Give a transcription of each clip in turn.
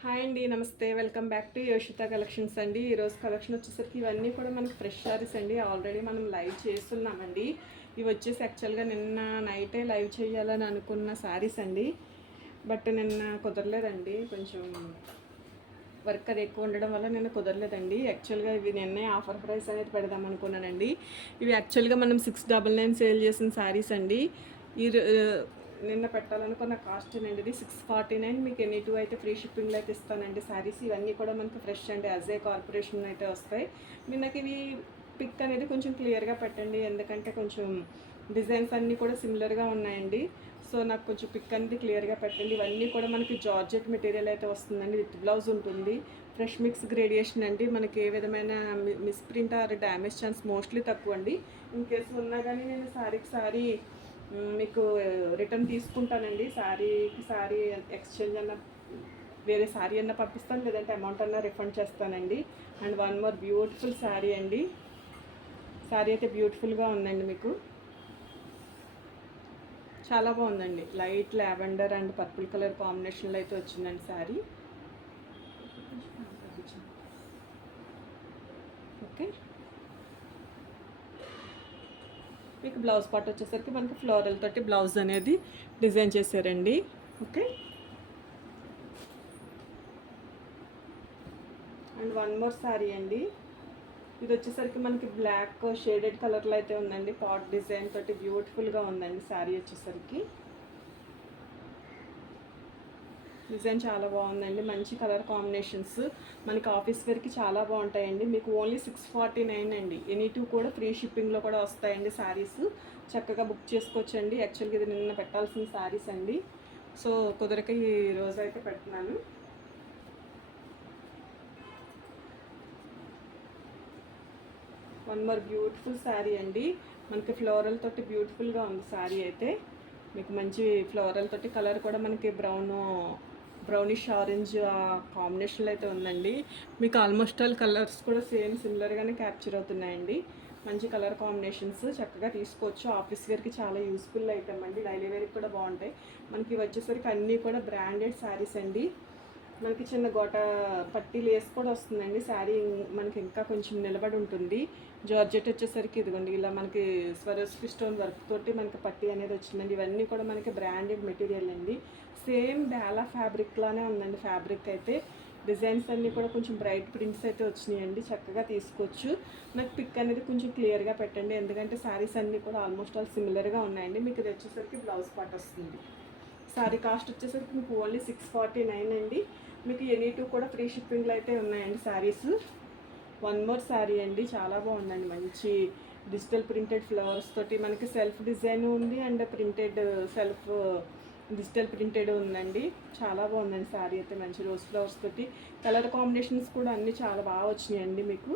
Hi అండి, నమస్తే. Welcome back to యోషిత collections అండి. ఈరోజు కలెక్షన్ వచ్చేసరికి ఇవన్నీ కూడా మనకి ఫ్రెష్ శారీస్ అండి. ఆల్రెడీ మనం లైవ్ చేస్తున్నామండి. ఇవి వచ్చేసి యాక్చువల్గా నిన్న నైటే లైవ్ చేయాలని అనుకున్న శారీస్ అండి. బట్ నిన్న కుదరలేదండి. కొంచెం వర్క్ అది ఎక్కువ ఉండడం వల్ల నిన్న కుదరలేదండి. యాక్చువల్గా ఇవి నిన్నే ఆఫర్ ప్రైస్ అనేది పెడదాం అనుకున్నానండి. ఇవి యాక్చువల్గా మనం 699 సేల్ చేసిన శారీస్ అండి. ఈ నిన్న పెట్టాలనుకున్న కాస్ట్ అండి ఇది 649. మీకు ఎనీ టూ అయితే ఫ్రీ షిప్పింగ్లో అయితే ఇస్తానండి శారీస్. ఇవన్నీ కూడా మనకు ఫ్రెష్ అండి, యాజ్ ఏ కార్పొరేషన్ అయితే వస్తాయి. మీరు నాకు ఇవి పిక్ అనేది కొంచెం క్లియర్గా పెట్టండి, ఎందుకంటే కొంచెం డిజైన్స్ అన్నీ కూడా సిమిలర్గా ఉన్నాయండి. సో నాకు కొంచెం పిక్ అనేది క్లియర్గా పెట్టండి. ఇవన్నీ కూడా మనకి జార్జెట్ మెటీరియల్ అయితే వస్తుందండి, విత్ బ్లౌజ్ ఉంటుంది. ఫ్రెష్ మిక్స్ గ్రేడియేషన్ అండి. మనకి ఏ విధమైన misprint or damage chance mostly తక్కువ అండి. ఇన్ కేసు ఉన్నా కానీ నేను శారీకి శారీ మీకు రిటర్న్ తీసుకుంటానండి. శారీ ఎక్స్చేంజ్ అన్న వేరే శారీ అన్న పంపిస్తాను, లేదంటే అమౌంట్ అన్న రిఫండ్ చేస్తానండి. And one more beautiful sari అండి. శారీ అయితే బ్యూటిఫుల్గా ఉందండి, మీకు చాలా బాగుందండి. Light lavender and purple colour కాంబినేషన్లో అయితే వచ్చిందండి శారీ. ఓకే, మీకు బ్లౌజ్ పార్ట్ వచ్చేసరికి మనకి ఫ్లోరల్ తోటి బ్లౌజ్ అనేది డిజైన్ చేశారండి. Okay, and one more sari అండి. ఇది వచ్చేసరికి మనకి బ్లాక్ షేడెడ్ కలర్లో అయితే ఉందండి. పాట్ డిజైన్ తోటి బ్యూటిఫుల్గా ఉందండి శారీ వచ్చేసరికి. డిజైన్ చాలా బాగుందండి, మంచి కలర్ కాంబినేషన్స్. మనకి ఆఫీస్ వేర్కి చాలా బాగుంటాయండి. మీకు ఓన్లీ 649 అండి. ఎనీ టూ కూడా ఫ్రీ షిప్పింగ్లో కూడా వస్తాయండి శారీస్. చక్కగా బుక్ చేసుకోవచ్చండి. యాక్చువల్గా ఇది నిన్న పెట్టాల్సిన శారీస్ అండి. సో కుదరక ఈ రోజు అయితే పెడుతున్నాను. వన్ మోర్ బ్యూటిఫుల్ శారీ అండి. మనకి ఫ్లోరల్ తోటి బ్యూటిఫుల్గా ఉంది శారీ అయితే. మీకు మంచి ఫ్లోరల్ తోటి కలర్ కూడా మనకి బ్రౌనిష్ ఆరెంజ్ కాంబినేషన్లో అయితే ఉందండి. మీకు ఆల్మోస్ట్ ఆల్ కలర్స్ కూడా సేమ్ సిమిలర్గానే క్యాప్చర్ అవుతున్నాయండి. మంచి కలర్ కాంబినేషన్స్, చక్కగా తీసుకోవచ్చు. ఆఫీస్ వేర్కి చాలా యూస్ఫుల్ ఐటమ్ అండి. డైలీ వేర్కి కూడా బాగుంటాయి. మనకి వచ్చేసరికి అన్నీ కూడా బ్రాండెడ్ శారీస్ అండి. మనకి చిన్న గోట పట్టీ లేస్ కూడా వస్తుందండి. శారీ మనకి ఇంకా కొంచెం నిలబడి ఉంటుంది. జార్జెట్ వచ్చేసరికి ఇదిగోండి ఇలా మనకి స్వరోస్కి స్టోన్ వర్క్ తోటి మనకి పట్టీ అనేది వచ్చిందండి. ఇవన్నీ కూడా మనకి బ్రాండెడ్ మెటీరియల్ అండి. సేమ్ డాలా ఫ్యాబ్రిక్ లానే ఉందండి ఫ్యాబ్రిక్ అయితే. డిజైన్స్ అన్నీ కూడా కొంచెం బ్రైట్ ప్రింట్స్ అయితే వచ్చినాయండి. చక్కగా తీసుకోవచ్చు. నాకు పిక్ అనేది కొంచెం క్లియర్గా పెట్టండి, ఎందుకంటే శారీస్ అన్నీ కూడా ఆల్మోస్ట్ ఆల్ సిమిలర్గా ఉన్నాయండి. మీకు ఇది వచ్చేసరికి బ్లౌజ్ పార్ట్ వస్తుంది. శారీ కాస్ట్ వచ్చేసరికి మీకు ఓన్లీ 649 అండి. మీకు ఎనీ టూ కూడా ఫ్రీ షిప్పింగ్లో అయితే ఉన్నాయండి శారీస్. వన్ మోర్ శారీ అండి, చాలా బాగుందండి. మంచి డిజిటల్ ప్రింటెడ్ ఫ్లవర్స్ తోటి మనకి సెల్ఫ్ డిజైన్ ఉంది, and printed self digital printed ఉందండి. చాలా బాగుందండి శారీ అయితే. మంచి రోజ్ ఫ్లవర్స్ తోటి కలర్ కాంబినేషన్స్ కూడా అన్నీ చాలా బాగా వచ్చినాయండి. మీకు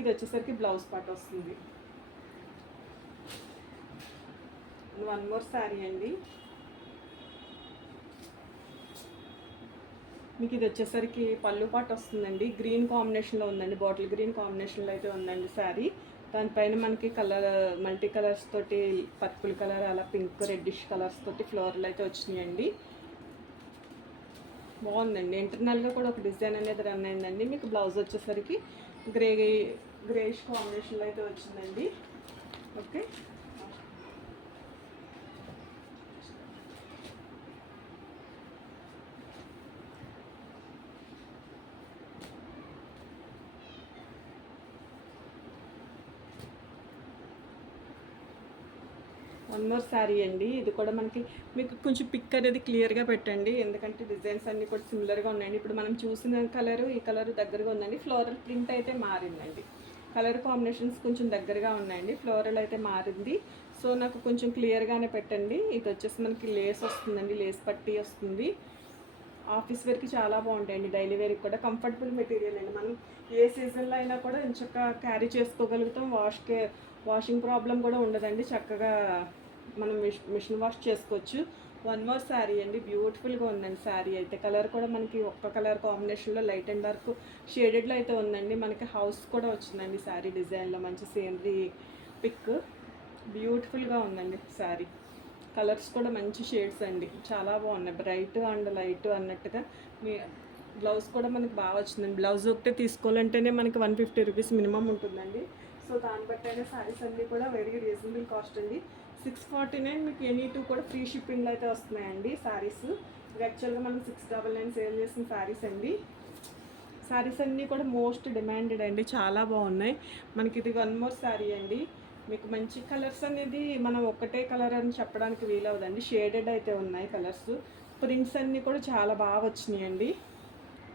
ఇది వచ్చేసరికి బ్లౌజ్ పార్ట్ వస్తుంది. వన్ మోర్ శారీ అండి. మీకు ఇది వచ్చేసరికి పళ్ళు పాటు వస్తుందండి. గ్రీన్ కాంబినేషన్లో ఉందండి, బాటిల్ గ్రీన్ కాంబినేషన్లో అయితే ఉందండి శారీ. దానిపైన మనకి కలర్ మల్టీ కలర్స్ తోటి పర్పుల్ కలర్, అలా పింక్ రెడ్డిష్ కలర్స్ తోటి ఫ్లోర్లు అయితే వచ్చినాయండి. బాగుందండి. ఇంటర్నల్గా కూడా ఒక డిజైన్ అనేది రన్ అయిందండి. మీకు బ్లౌజ్ వచ్చేసరికి గ్రేష్ కాంబినేషన్లో అయితే వచ్చిందండి. ఓకే, వన్ మోర్ శారీ అండి. ఇది కూడా మనకి మీకు కొంచెం పిక్ అనేది క్లియర్గా పెట్టండి, ఎందుకంటే డిజైన్స్ అన్నీ కూడా సిమిలర్గా ఉన్నాయండి. ఇప్పుడు మనం చూసిన కలరు ఈ కలర్ దగ్గరగా ఉందండి. ఫ్లోరల్ ప్రింట్ అయితే మారిందండి. కలర్ కాంబినేషన్స్ కొంచెం దగ్గరగా ఉన్నాయండి. ఫ్లోరల్ అయితే మారింది. సో నాకు కొంచెం క్లియర్గానే పెట్టండి. ఇది వచ్చేసి మనకి లేస్ వస్తుందండి, లేస్ పట్టీ వస్తుంది. ఆఫీస్ వేర్కి చాలా బాగుంటాయండి. డైలీ వేర్కి కూడా కంఫర్టబుల్ మెటీరియల్ అండి. మనం ఏ సీజన్లో అయినా కూడా చక్కగా క్యారీ చేసుకోగలుగుతాం. వాషింగ్ ప్రాబ్లం కూడా ఉండదండి. చక్కగా మనం మిషన్ వాష్ చేసుకోవచ్చు. వన్ మోర్ శారీ అండి, బ్యూటిఫుల్గా ఉందండి శారీ అయితే. కలర్ కూడా మనకి ఒక్క కలర్ కాంబినేషన్లో లైట్ అండ్ డార్క్ షేడెడ్లో అయితే ఉందండి. మనకి హౌస్ కూడా వచ్చిందండి శారీ డిజైన్లో. మంచి సేనరీ పిక్, బ్యూటిఫుల్గా ఉందండి శారీ. కలర్స్ కూడా మంచి షేడ్స్ అండి, చాలా బాగున్నాయి. బ్రైట్ అండ్ లైట్ అన్నట్టుగా బ్లౌజ్ కూడా మనకి బాగా వచ్చిందండి. బ్లౌజ్ ఒకటే తీసుకోవాలంటేనే మనకి 150 రూపీస్ మినిమం ఉంటుందండి. సో దాన్ని బట్టి అయినా శారీస్ అన్నీ కూడా వెరీ రీజనబుల్ కాస్ట్ అండి. 649 మీకు ఎనీ టూ కూడా ఫ్రీ షిప్పింగ్లో అయితే వస్తున్నాయండి శారీస్. ఇది యాక్చువల్గా మనం 699 సేల్ చేసిన శారీస్ అండి. శారీస్ అన్నీ కూడా మోస్ట్ డిమాండెడ్ అండి, చాలా బాగున్నాయి. మనకి ఇది వన్ మోర్ శారీ అండి. మీకు మంచి కలర్స్ అనేది మనం ఒక్కటే కలర్ అని చెప్పడానికి వీలవదండి, షేడెడ్ అయితే ఉన్నాయి కలర్స్. ప్రింట్స్ అన్నీ కూడా చాలా బాగా వచ్చినాయండి.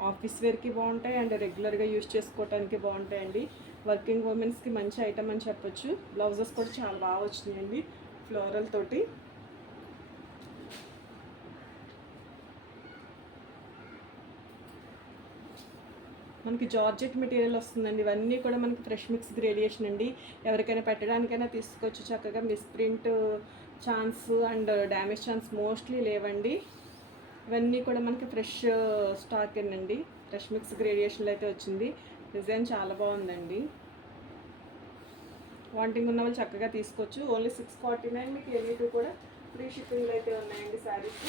ఆఫీస్ వేర్కి బాగుంటాయి అండ్ రెగ్యులర్గా యూజ్ చేసుకోవడానికి బాగుంటాయండి. వర్కింగ్ ఉమెన్స్కి మంచి ఐటమ్ అని చెప్పొచ్చు. బ్లౌజెస్ కూడా చాలా బాగా వచ్చినాయండి ఫ్లోరల్ తోటి. మనకి జార్జెట్ మెటీరియల్ వస్తుందండి. ఇవన్నీ కూడా మనకి ఫ్రెష్ మిక్స్ గ్రేడియేషన్ అండి. ఎవరికైనా పెట్టడానికైనా తీసుకోవచ్చు చక్కగా. Misprint chance and damage chance mostly లేవండి. ఇవన్నీ కూడా మనకి ఫ్రెష్ స్టాక్ అండి. ఫ్రెష్ మిక్స్ గ్రేడియేషన్లో అయితే వచ్చింది. డిజైన్ చాలా బాగుందండి. వాంటింగ్ ఉన్న వాళ్ళు చక్కగా తీసుకోవచ్చు. ఓన్లీ 649 మీకు ఎనీ టూ కూడా ఫ్రీ షిప్పింగ్లో అయితే ఉన్నాయండి శారీస్.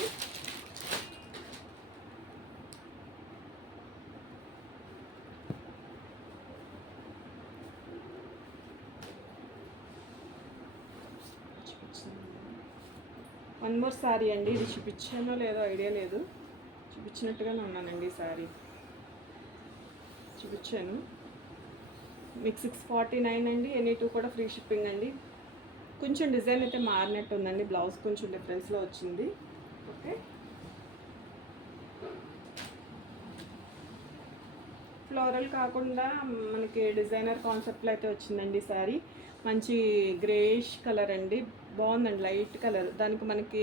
వన్ మోర్ శారీ అండి. ఇది చూపించానో లేదో ఐడియా లేదు, చూపించినట్టుగానే ఉన్నానండి. ఈ శారీ చూపించాను మీకు 649 అండి. ఎనీ టూ కూడా ఫ్రీ షిప్పింగ్ అండి. కొంచెం డిజైన్ అయితే మారినట్టు ఉందండి. బ్లౌజ్ కొంచెం డిఫరెన్స్లో వచ్చింది. ఓకే, ఫ్లోరల్ కాకుండా మనకి డిజైనర్ కాన్సెప్ట్లో అయితే వచ్చిందండి శారీ. మంచి గ్రేష్ కలర్ అండి, బాగుందండి. లైట్ కలర్, దానికి మనకి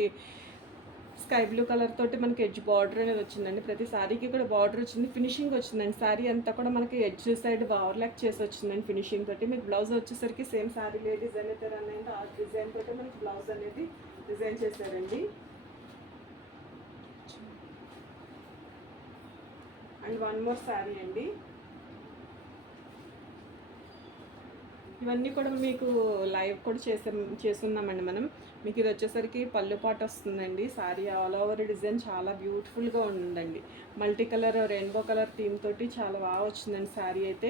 స్కై బ్లూ కలర్ తోటి మనకి ఎడ్జ్ బార్డర్ అనేది వచ్చిందండి. ప్రతి శారీకి కూడా బార్డర్ వచ్చింది, ఫినిషింగ్ వచ్చిందండి. శారీ అంతా కూడా మనకి ఎడ్జ్ సైడ్ ఓవర్లాక్ చేసి వచ్చిందండి ఫినిషింగ్ తోటి. మీకు బ్లౌజ్ వచ్చేసరికి సేమ్ శారీలో ఏ డిజైన్ అయితే రన్ అయిందో ఆ డిజైన్ తోటి మనకి బ్లౌజ్ అనేది డిజైన్ చేశారండి. అండ్ వన్ మోర్ శారీ అండి. ఇవన్నీ కూడా మీకు లైవ్ కూడా చేస్తున్నామండి మనం. మీకు ఇది వచ్చేసరికి పళ్ళు పాట వస్తుందండి. శారీ ఆల్ ఓవర్ డిజైన్ చాలా బ్యూటిఫుల్గా ఉందండి. Multi colour rainbow colour theme తోటి చాలా బాగా వచ్చిందండి శారీ అయితే.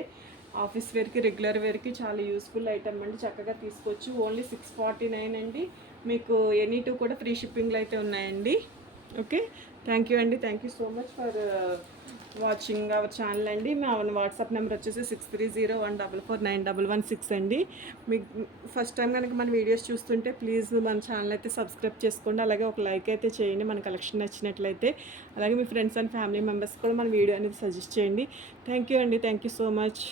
ఆఫీస్ వేర్కి రెగ్యులర్ వేర్కి చాలా యూస్ఫుల్ ఐటమ్ అండి, చక్కగా తీసుకోవచ్చు. ఓన్లీ 649 అండి. మీకు ఎనీ టూ కూడా ఫ్రీ షిప్పింగ్లో అయితే ఉన్నాయండి. ఓకే, థ్యాంక్ యూ అండి. Thank you so much for watching our channel అండి. మా వాట్సాప్ నెంబర్ వచ్చేసి 6301449116 అండి. మీకు ఫస్ట్ టైం కనుక మన వీడియోస్ చూస్తుంటే ప్లీజ్ మన ఛానల్ అయితే సబ్స్క్రైబ్ చేసుకోండి. అలాగే ఒక లైక్ అయితే చేయండి మన కలెక్షన్ నచ్చినట్లయితే. అలాగే మీ ఫ్రెండ్స్ అండ్ ఫ్యామిలీ మెంబర్స్ కూడా మన వీడియో అనేది సజెస్ట్ చేయండి. థ్యాంక్ యూ అండి. Thank you so much.